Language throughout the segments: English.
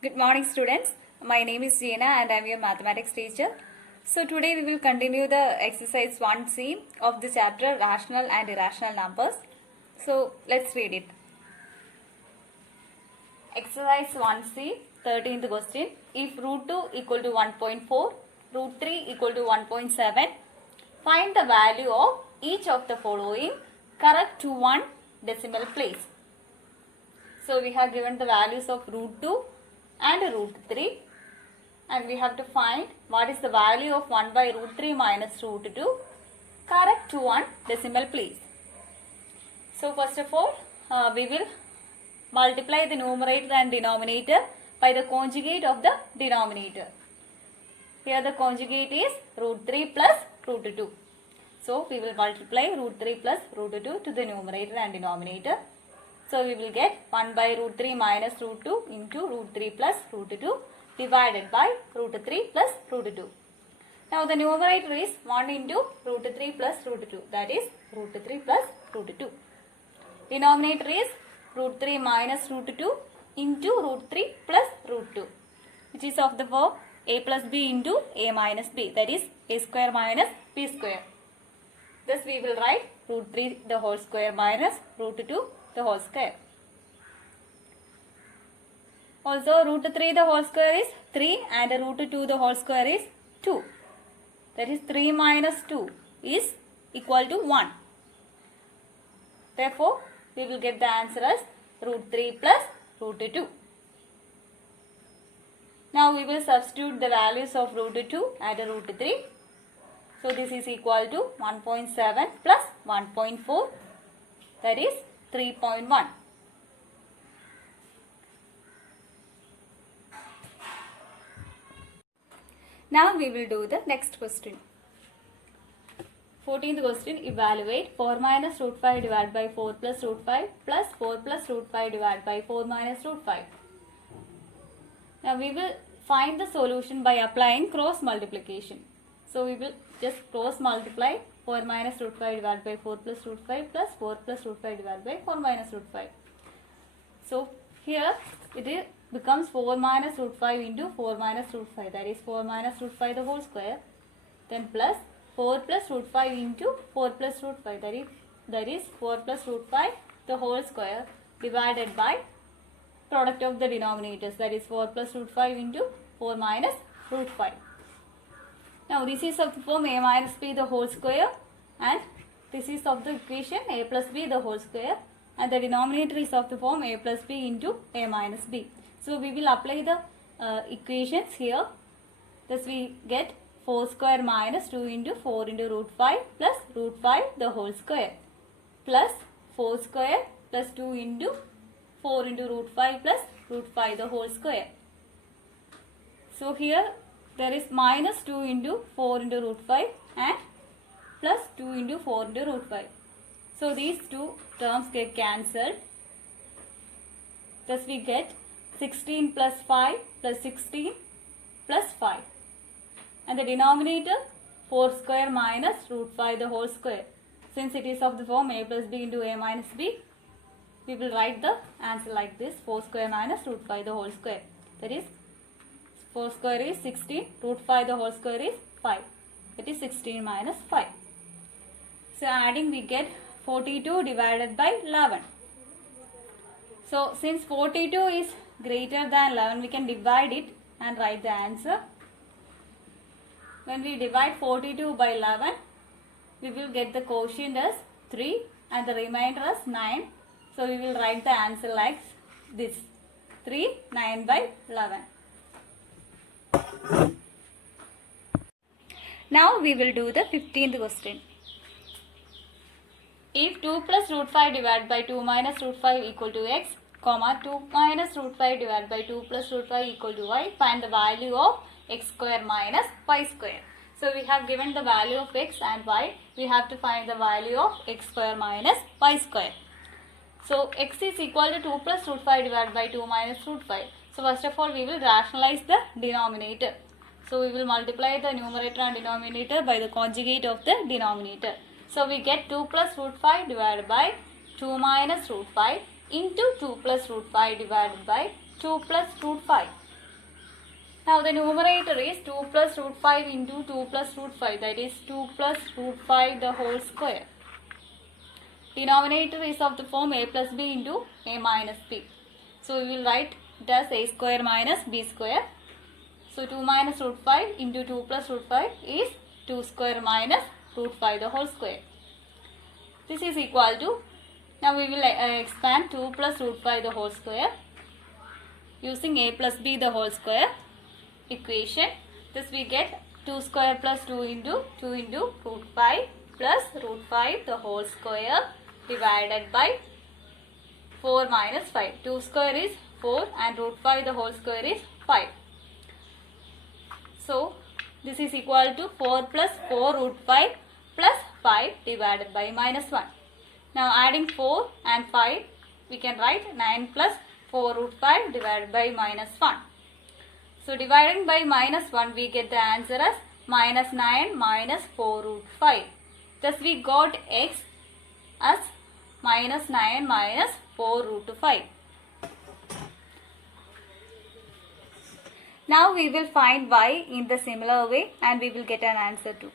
Good morning, students. My name is Jeena and I am your mathematics teacher. So today we will continue the exercise 1C of the chapter Rational and Irrational Numbers. So let's read it. Exercise 1C, 13th question. If root 2 equal to 1.4, root 3 equal to 1.7, find the value of each of the following correct to one decimal place. So we have given the values of root 2 and root 3 and we have to find what is the value of 1 by root 3 minus root 2 correct to one decimal place. So first of all we will multiply the numerator and denominator by the conjugate of the denominator. Here the conjugate is root 3 plus root 2. So we will multiply root 3 plus root 2 to the numerator and denominator. So we will get 1 by root 3 minus root 2 into root 3 plus root 2 divided by root 3 plus root 2. Now the numerator is 1 into root 3 plus root 2, that is root 3 plus root 2. Denominator is root 3 minus root 2 into root 3 plus root 2, which is of the form a plus b into a minus b, that is a square minus b square. Thus we will write root 3 the whole square minus root 2 the whole square. Also root 3 the whole square is 3 and root 2 the whole square is 2. That is 3 minus 2 is equal to 1. Therefore, we will get the answer as root 3 plus root 2. Now we will substitute the values of root 2 and root 3. So this is equal to 1.7 plus 1.4, that is 3.1. Now we will do the next question. 14th question, evaluate 4 minus root 5 divided by 4 plus root 5 plus 4 plus root 5 divided by 4 minus root 5. Now we will find the solution by applying cross multiplication. So we will just cross multiply 4 minus root 5 divided by 4 plus root 5 plus 4 plus root 5 divided by 4 minus root 5. So here it becomes 4 minus root 5 into 4 minus root 5, that is 4 minus root 5 the whole square, then plus 4 plus root 5 into 4 plus root 5, that is 4 plus root 5 the whole square divided by product of the denominators, that is 4 plus root 5 into 4 minus root 5. Now this is of the form a minus b the whole square and this is of the equation a plus b the whole square and the denominator is of the form a plus b into a minus b. So we will apply the equations here. Thus we get 4 square minus 2 into 4 into root 5 plus root 5 the whole square plus 4 square plus 2 into 4 into root 5 plus root 5 the whole square. So here there is minus 2 into 4 into root 5 and plus 2 into 4 into root 5. So these two terms get cancelled. Thus we get 16 plus 5 plus 16 plus 5. And the denominator 4 square minus root 5 the whole square. Since it is of the form a plus b into a minus b, we will write the answer like this: 4 square minus root 5 the whole square. That is 4 square is 16, root 5 the whole square is 5. That is 16 minus 5. So adding we get 42 divided by 11. So since 42 is greater than 11, we can divide it and write the answer. When we divide 42 by 11, we will get the quotient as 3 and the remainder as 9. So we will write the answer like this: 3, 9 by 11. Now we will do the 15th question. If 2 plus root 5 divided by 2 minus root 5 equal to x, comma 2 minus root 5 divided by 2 plus root 5 equal to y, find the value of x square minus y square. So we have given the value of x and y. We have to find the value of x square minus y square. So x is equal to 2 plus root 5 divided by 2 minus root 5. So first of all we will rationalize the denominator. So we will multiply the numerator and denominator by the conjugate of the denominator. So we get 2 plus root 5 divided by 2 minus root 5 into 2 plus root 5 divided by 2 plus root 5. Now the numerator is 2 plus root 5 into 2 plus root 5, that is 2 plus root 5 the whole square. Denominator is of the form a plus b into a minus b. So we will write it as a square minus b square. So 2 minus root 5 into 2 plus root 5 is 2 square minus root 5 the whole square. This is equal to, now we will expand 2 plus root 5 the whole square using a plus b the whole square equation. This we get 2 square plus 2 into root 5 plus root 5 the whole square divided by 4 minus 5. 2 square is 4 and root 5 the whole square is 5. So this is equal to 4 plus 4 root 5 plus 5 divided by minus 1. Now adding 4 and 5, we can write 9 plus 4 root 5 divided by minus 1. So dividing by minus 1, we get the answer as minus 9 minus 4 root 5. Thus we got x as minus 9 minus 4 root 5. Now we will find y in the similar way and we will get an answer too.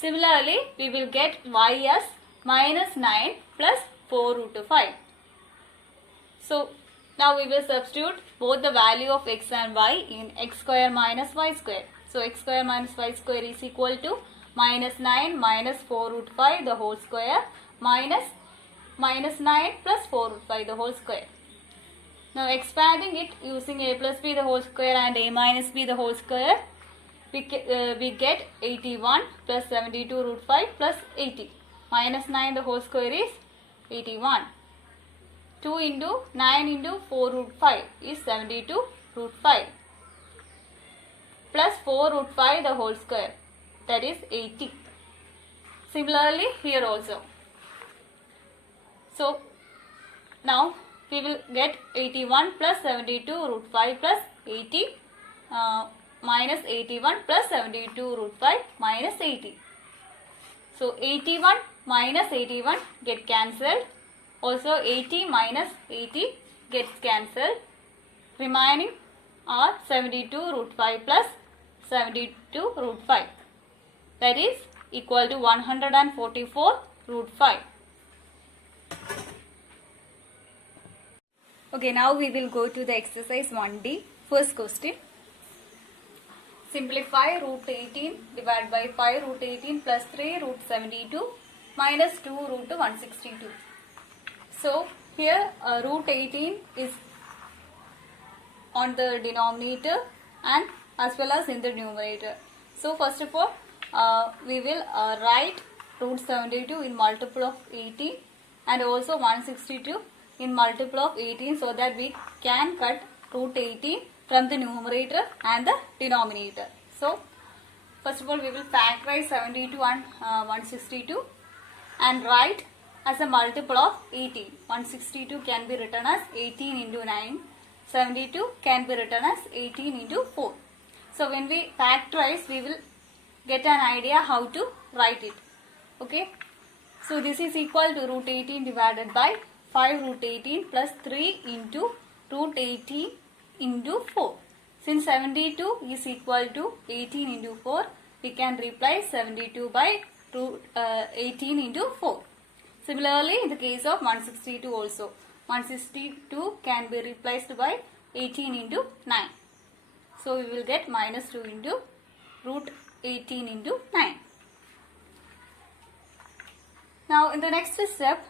Similarly, we will get y as minus 9 plus 4 root 5. So now we will substitute both the value of x and y in x square minus y square. So x square minus y square is equal to minus 9 minus 4 root 5 the whole square minus 9 plus 4 root 5 the whole square. Now expanding it using a plus b the whole square and a minus b the whole square, we get 81 plus 72 root 5 plus 80. Minus 9 the whole square is 81. 2 into 9 into 4 root 5 is 72 root 5 plus 4 root 5 the whole square, that is 80. Similarly here also. So now we will get 81 plus 72 root 5 plus 80 minus 81 plus 72 root 5 minus 80. So 81 minus 81 get cancelled. Also 80 minus 80 gets cancelled. Remaining are 72 root 5 plus 72 root 5. That is equal to 144 root 5. Okay, now we will go to the exercise 1D. First question. Simplify root 18 divided by 5 root 18 plus 3 root 72 minus 2 root 162. So here root 18 is on the denominator and as well as in the numerator. So first of all we will write root 72 in multiple of 18 and also 162 in multiple of 18 so that we can cut root 18 from the numerator and the denominator. So first of all we will factorize 72 and 162 and write as a multiple of 18. 162 can be written as 18 into 9. 72 can be written as 18 into 4. So when we factorize, we will get an idea how to write it. Okay. So this is equal to root 18 divided by 5 root 18 plus 3 into root 18 into 4. Since 72 is equal to 18 into 4, we can replace 72 by root 18 into 4. Similarly, in the case of 162 also, 162 can be replaced by 18 into 9. So we will get minus 2 into root 18 into 9. Now in the next step,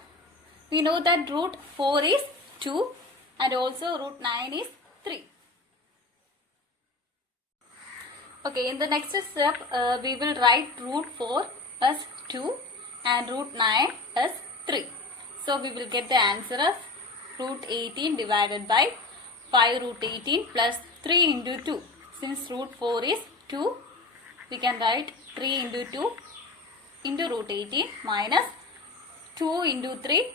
we know that root 4 is 2 and also root 9 is 3. Okay, in the next step, we will write root 4 as 2 and root 9 as 3. So we will get the answer as root 18 divided by 5 root 18 plus 3 into 2. Since root 4 is 2, we can write 3 into 2 into root 18 minus 2 into 3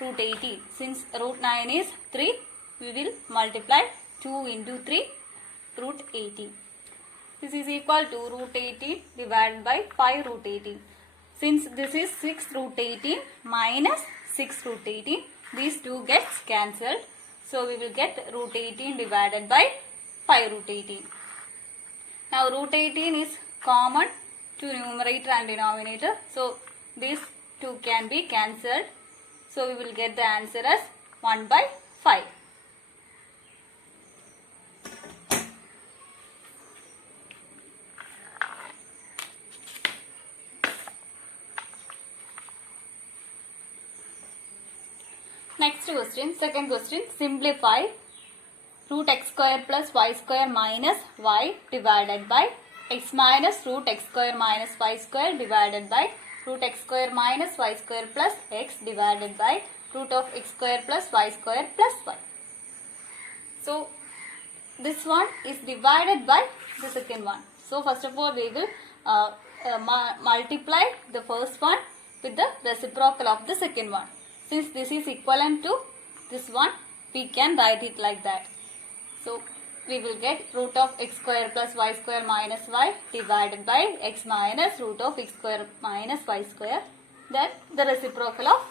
root 18. Since root 9 is 3, we will multiply 2 into 3 root 18. This is equal to root 18 divided by 5 root 18. Since this is 6 root 18 minus 6 root 18, these two gets cancelled. So we will get root 18 divided by 5 root 18. Now root 18 is common to numerator and denominator. So these two can be cancelled. So we will get the answer as 1 by 5. Next question, second question, simplify root x square plus y square minus y divided by x minus root x square minus y square divided by root x square minus y square plus x divided by root of x square plus y square plus y. So this one is divided by the second one. So first of all we will multiply the first one with the reciprocal of the second one. Since this is equivalent to this one, we can write it like that. So we will get root of x square plus y square minus y divided by x minus root of x square minus y square. Then the reciprocal of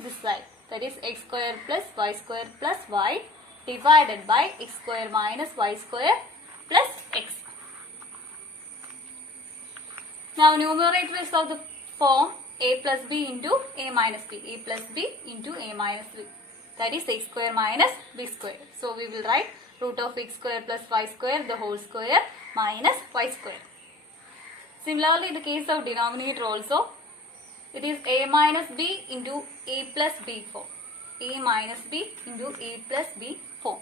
this side, that is x square plus y square plus y divided by x square minus y square plus x. Now numerator is of the form a plus b into a minus b, a plus b into a minus b, that is x square minus b square. So we will write root of x square plus y square the whole square minus y square. Similarly, in the case of denominator also, it is a minus b into a plus b form, a minus b into a plus b form.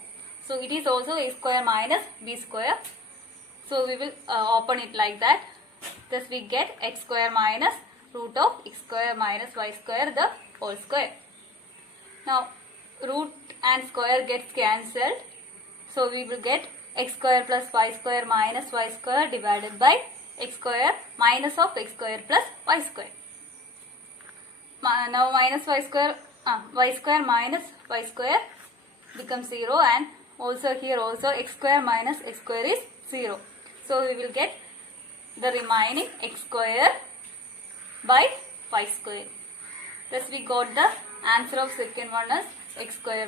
So it is also a square minus b square. So we will open it like that. Thus we get x square minus root of x square minus y square the whole square. Now root and square gets cancelled. So we will get x square plus y square minus y square divided by x square minus of x square plus y square. Now minus y square minus y square becomes 0, and also here also x square minus x square is 0. So we will get the remaining x square by y square. Thus we got the answer of second one as x square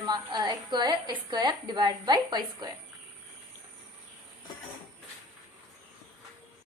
divided by y square.